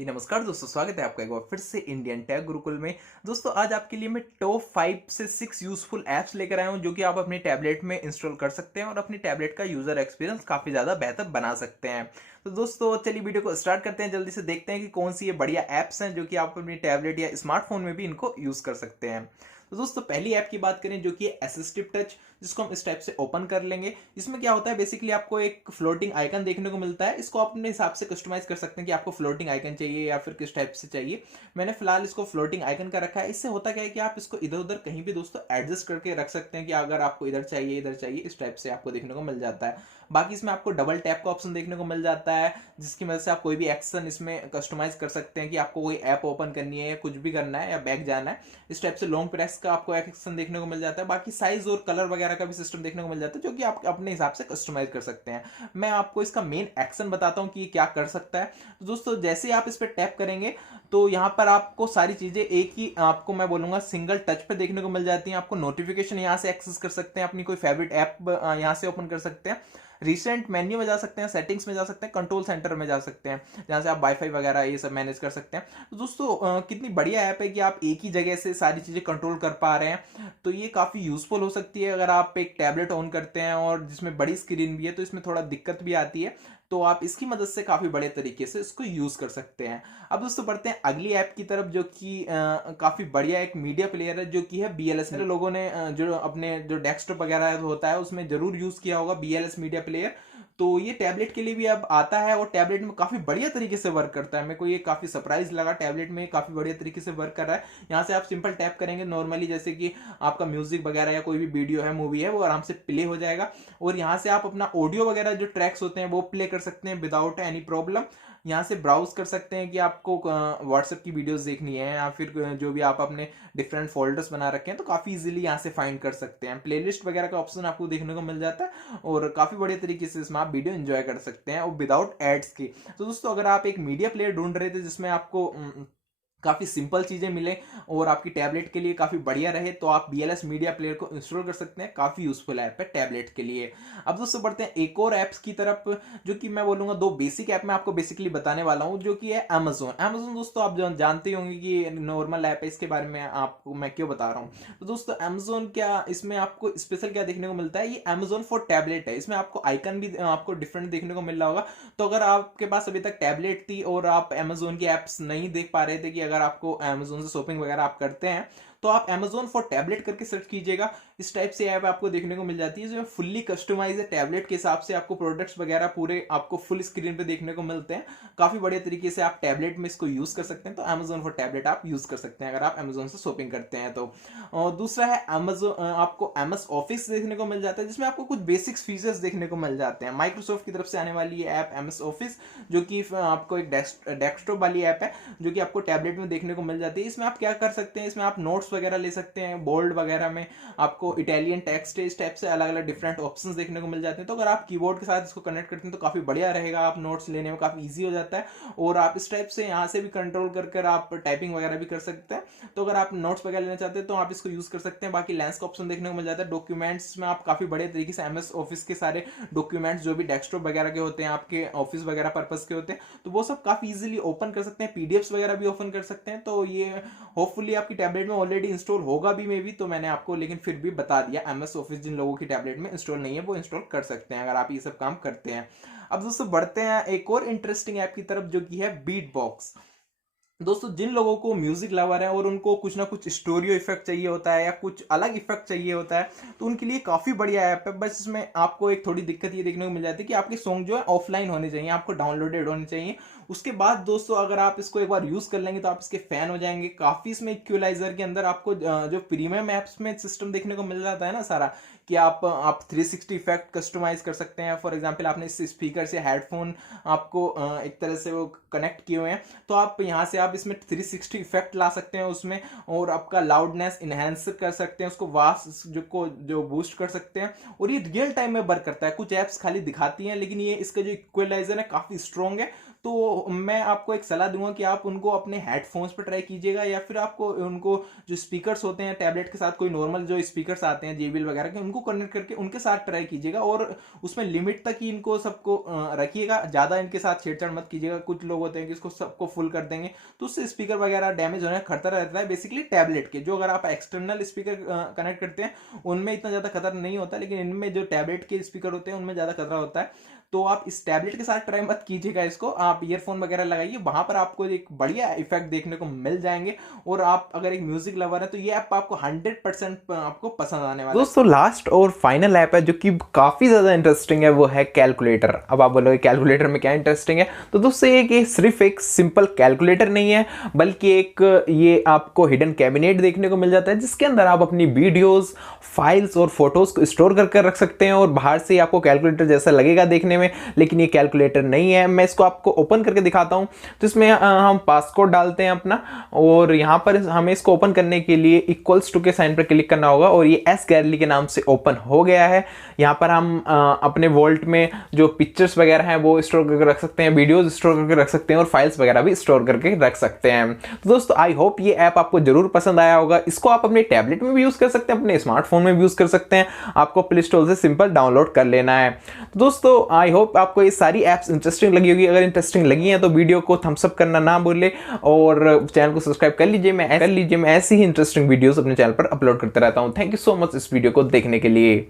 नमस्कार दोस्तों, स्वागत है आपका एक बार फिर से इंडियन टेक गुरुकुल में। दोस्तों आज आपके लिए मैं टॉप 5 से 6 यूजफुल ऐप्स लेकर आया हूं जो कि आप अपनी टैबलेट में इंस्टॉल कर सकते हैं और अपनी टैबलेट का यूजर एक्सपीरियंस काफी ज्यादा बेहतर बना सकते हैं। तो दोस्तों चलिए वीडियो को स्टार्ट करते हैं, जल्दी से देखते हैं कि कौन सी ये बढ़िया ऐप्स हैं जो कि आप अपनी टैबलेट या स्मार्टफोन में भी इनको यूज कर सकते हैं। तो दोस्तों पहली ऐप की बात करें जो कि असिस्टिव टच, जिसको हम इस टाइप से ओपन कर लेंगे। इसमें क्या होता है, बेसिकली आपको एक फ्लोटिंग आइकन देखने को मिलता है। इसको आप अपने हिसाब से कस्टमाइज कर सकते हैं कि आपको फ्लोटिंग आइकन चाहिए या फिर किस टाइप से चाहिए। मैंने फिलहाल इसको फ्लोटिंग आइकन का रखा है। इससे होता क्या है कि आप इसको इधर उधर कहीं भी दोस्तों एडजस्ट करके रख सकते हैं कि अगर आपको इधर चाहिए इस टाइप से आपको देखने को मिल जाता है। बाकी इसमें आपको डबल टैप का ऑप्शन देखने को मिल जाता है, जिसकी मदद से आप कोई भी एक्शन इसमें कस्टमाइज कर सकते हैं कि आपको कोई ऐप ओपन करनी है या कुछ भी करना है या बैक जाना है। इस टाइप से लॉन्ग प्रेस का आपको एक्शन देखने को मिल जाता है। बाकी साइज और कलर वगैरह का भी सिस्टम देखने को मिल जाता है जो कि आप अपने हिसाब से कस्टमाइज कर सकते हैं। मैं आपको इसका मेन एक्शन बताता हूं कि ये क्या कर सकता है। तो दोस्तों जैसे ही आप इस पर टैप करेंगे तो यहाँ पर आपको सारी चीजें एक ही आपको मैं बोलूंगा सिंगल टच पे देखने को मिल जाती हैं। आपको नोटिफिकेशन यहाँ से एक्सेस कर सकते हैं, अपनी कोई फेवरेट ऐप यहाँ से ओपन कर सकते हैं, रिसेंट मेन्यू में जा सकते हैं, सेटिंग्स में जा सकते हैं, कंट्रोल सेंटर में जा सकते हैं जहां से आप वाईफाई वगैरह ये सब मैनेज कर सकते हैं। तो दोस्तों कितनी बढ़िया ऐप है कि आप एक ही जगह से सारी चीजें कंट्रोल कर पा रहे हैं। तो ये काफी यूजफुल हो सकती है अगर आप एक टैबलेट ऑन करते हैं और जिसमें बड़ी स्क्रीन भी है तो इसमें थोड़ा दिक्कत भी आती है। तो आप इसकी मदद से काफी बड़े तरीके से इसको यूज कर सकते हैं। अब दोस्तों बढ़ते हैं अगली ऐप की तरफ जो कि काफी बढ़िया एक मीडिया प्लेयर है जो कि है BLS। मेरे लोगों ने जो अपने जो डेस्कटॉप वगैरह होता है उसमें जरूर यूज किया होगा BLS मीडिया प्लेयर। तो ये टैबलेट के लिए भी अब आता है और टैबलेट में काफी बढ़िया तरीके से वर्क करता है। मेरे को ये काफी सरप्राइज लगा, टैबलेट में काफी बढ़िया तरीके से वर्क कर रहा है। यहाँ से आप सिंपल टैप करेंगे नॉर्मली, जैसे कि आपका म्यूजिक वगैरह या कोई भी वीडियो है, मूवी है, वो आराम से प्ले हो जाएगा। और यहाँ से आप अपना ऑडियो वगैरह जो ट्रैक्स होते हैं वो प्ले कर सकते हैं विदाउट एनी प्रॉब्लम। यहाँ से ब्राउज कर सकते हैं कि आपको व्हाट्सएप की वीडियोस देखनी है या फिर जो भी आप अपने डिफरेंट फोल्डर्स बना रखे हैं तो काफी इजीली यहाँ से फाइंड कर सकते हैं। प्लेलिस्ट वगैरह का ऑप्शन आपको देखने को मिल जाता है और काफी बढ़िया तरीके से इसमें आप वीडियो एंजॉय कर सकते हैं और विदाउट एड्स की। तो दोस्तों अगर आप एक मीडिया प्लेयर ढूंढ रहे थे जिसमें आपको काफी सिंपल चीजें मिले और आपकी टैबलेट के लिए काफी बढ़िया रहे तो आप BLS मीडिया प्लेयर को इंस्टॉल कर सकते हैं। काफी यूजफुल ऐप है टैबलेट के लिए। अब दोस्तों बढ़ते हैं एक और ऐप्स की तरफ जो कि मैं बोलूंगा दो बेसिक ऐप मैं आपको बेसिकली बताने वाला हूं जो कि है Amazon दोस्तों आप जानते होंगे कि नॉर्मल ऐप है, इसके बारे में आपको मैं क्यों बता रहा हूँ। तो दोस्तों Amazon क्या इसमें आपको स्पेशल क्या देखने को मिलता है, ये Amazon फॉर टैबलेट है। इसमें आपको आइकन भी आपको डिफरेंट देखने को मिल रहा होगा। तो अगर आपके पास अभी तक टैबलेट थी और आप Amazon की एप्स नहीं देख पा रहे थे कि अगर आपको Amazon से शॉपिंग वगैरह आप करते हैं तो आप Amazon फॉर टैबलेट करके सर्च कीजिएगा। इस टाइप से ऐप आपको देखने को मिल जाती है जो फुल्ली कस्टमाइज है टैबलेट के हिसाब से। आपको प्रोडक्ट्स वगैरह पूरे आपको फुल स्क्रीन पे देखने को मिलते हैं। काफी बढ़िया तरीके से आप टैबलेट में इसको यूज कर सकते हैं। तो Amazon फॉर टैबलेट आप यूज कर सकते हैं अगर आप Amazon से शॉपिंग करते हैं तो। और दूसरा है Amazon, आपको MS ऑफिस देखने को मिल जाता है जिसमें आपको कुछ बेसिक्स फीचर्स देखने को मिल जाते हैं। माइक्रोसॉफ्ट की तरफ से आने वाली ये ऐप MS ऑफिस जो कि आपको एक डेस्कटॉप वाली ऐप है जो कि आपको टैबलेट में देखने को मिल जाती है। इसमें आप क्या कर सकते हैं, इसमें आप नोट्स वगैरह ले सकते हैं, बोल्ड वगैरह में आपको इटालियन टेक्स्ट इस टाइप से अलग अलग डिफरेंट ऑप्शंस देखने को मिल जाते हैं। तो अगर आप कीबोर्ड के साथ इसको कनेक्ट करते हैं तो काफी बढ़िया रहेगा, आप नोट्स लेने में काफी इजी हो जाता है। और आप इस टाइप से यहाँ से भी कंट्रोल कर आप टाइपिंग वगैरह भी कर सकते हैं। तो अगर आप नोट्स वगैरह लेना चाहते हैं तो आप इसको यूज कर सकते हैं। बाकी लेंस का ऑप्शन देखने को मिल जाता है। डॉक्यूमेंट्स में आप काफी बड़े तरीके से MS ऑफिस के सारे डॉक्यूमेंट्स जो भी डेस्कटॉप वगैरह के होते हैं, आपके ऑफिस वगैरह पर्पस के होते हैं, तो वो सब काफी इजीली ओपन कर सकते हैं। PDFs वगैरह भी ओपन कर सकते हैं। तो ये होपफुली आपकी टैबलेट में ऑलरेडी इंस्टॉल होगा भी मे बी, तो मैंने आपको लेकिन फिर भी बता दिया। MS ऑफिस जिन लोगों की टैबलेट में इंस्टॉल नहीं है वो इंस्टॉल कर सकते हैं अगर आप ये सब काम करते हैं। अब दोस्तों बढ़ते हैं एक और इंटरेस्टिंग ऐप की तरफ जो कि है बीट बॉक्स। दोस्तों जिन लोगों को म्यूजिक लवर है और उनको कुछ ना कुछ स्टोरियो इफेक्ट चाहिए होता है या कुछ अलग इफेक्ट चाहिए होता है तो उनके लिए काफी बढ़िया ऐप है। बस इसमें आपको एक थोड़ी दिक्कत ये देखने को मिल जाती है कि आपके सॉन्ग जो है ऑफलाइन होने चाहिए, आपको डाउनलोडेड होने चाहिए। उसके बाद दोस्तों अगर आप इसको एक बार यूज कर लेंगे तो आप इसके फैन हो जाएंगे। काफी इसमें इक्वलाइजर के अंदर आपको जो प्रीमियम एप्स में सिस्टम देखने को मिल जाता है ना सारा, कि आप 360 इफेक्ट कस्टमाइज कर सकते हैं। फॉर एग्जांपल आपने इस स्पीकर से हेडफोन आपको एक तरह से वो कनेक्ट किए हुए हैं तो आप यहाँ से आप इसमें 360 इफेक्ट ला सकते हैं उसमें, और आपका लाउडनेस इनहेंस कर सकते हैं, उसको वास जो बूस्ट कर सकते हैं। और ये रियल टाइम में वर्क करता है। कुछ ऐप्स खाली दिखाती हैं लेकिन ये इसका जो इक्वलाइजर है काफी स्ट्रॉन्ग है। तो मैं आपको एक सलाह दूंगा कि आप उनको अपने हेडफोन्स पर ट्राई कीजिएगा, या फिर आपको उनको जो स्पीकर्स होते हैं टैबलेट के साथ, कोई नॉर्मल जो स्पीकर्स आते हैं JBL वगैरह के, उनको कनेक्ट करके उनके साथ ट्राई कीजिएगा, और उसमें लिमिट तक ही इनको सबको रखिएगा, ज़्यादा इनके साथ छेड़छाड़ मत कीजिएगा। कुछ लोग होते हैं कि इसको सबको फुल कर देंगे तो उससे स्पीकर वगैरह डैमेज होने का खतरा रहता है। बेसिकली टैबलेट के जो अगर आप एक्सटर्नल स्पीकर कनेक्ट करते हैं उनमें इतना ज़्यादा खतरा नहीं होता, लेकिन इनमें जो टैबलेट के स्पीकर होते हैं उनमें ज़्यादा खतरा होता है। तो आप इस टैबलेट के साथ ट्राई मत कीजिएगा इसको, आप ईयरफोन वगैरह लगाइए, वहां पर आपको एक बढ़िया इफेक्ट देखने को मिल जाएंगे। और आप अगर एक म्यूजिक लवर है तो ये ऐप आपको 100% आपको पसंद आने वाला है। दोस्तों लास्ट और फाइनल ऐप है जो कि काफ़ी ज़्यादा इंटरेस्टिंग है, वो है कैलकुलेटर। अब आप बोलोगे कैलकुलेटर में क्या इंटरेस्टिंग है, तो दोस्तों ये सिर्फ एक सिंपल कैलकुलेटर नहीं है, बल्कि एक ये आपको हिडन कैबिनेट देखने को मिल जाता है जिसके अंदर आप अपनी वीडियोस, फाइल्स और फोटोज को स्टोर करके रख सकते हैं। और बाहर से आपको कैलकुलेटर जैसा लगेगा देखने में, लेकिन ये कैलकुलेटर नहीं है। मैं इसको आपको ओपन करके दिखाता हूं। तो इसमें हम पासकोड डालते हैं अपना, और यहां पर हमें इसको ओपन करने के लिए इक्वल्स टू के साइन पर क्लिक करना होगा, और ये एस गैलरी के नाम से ओपन हो गया है। यहां पर हम अपने वॉल्ट में जो पिक्चर्स वगैरह हैं वो स्टोर करके रख सकते हैं, वीडियोज स्टोर करके रख सकते हैं, और फाइल्स वगैरह भी स्टोर करके रख सकते हैं। तो दोस्तों आई होप ये ऐप आपको जरूर पसंद आया होगा। इसको आप अपने टैबलेट में भी यूज कर सकते हैं, अपने स्मार्टफोन में भी यूज कर सकते हैं। आपको प्ले स्टोर से सिंपल डाउनलोड कर लेना है। तो दोस्तों आई होप आपको ये सारी ऐप्स इंटरेस्टिंग लगी होगी। अगर इंटरेस्टिंग लगी हैं तो वीडियो को थम्स अप करना ना भूले, और चैनल को सब्सक्राइब कर लीजिए। मैं ऐसी ही इंटरेस्टिंग वीडियोस अपने चैनल पर अपलोड करता रहता हूं। थैंक यू सो मच इस वीडियो को देखने के लिए।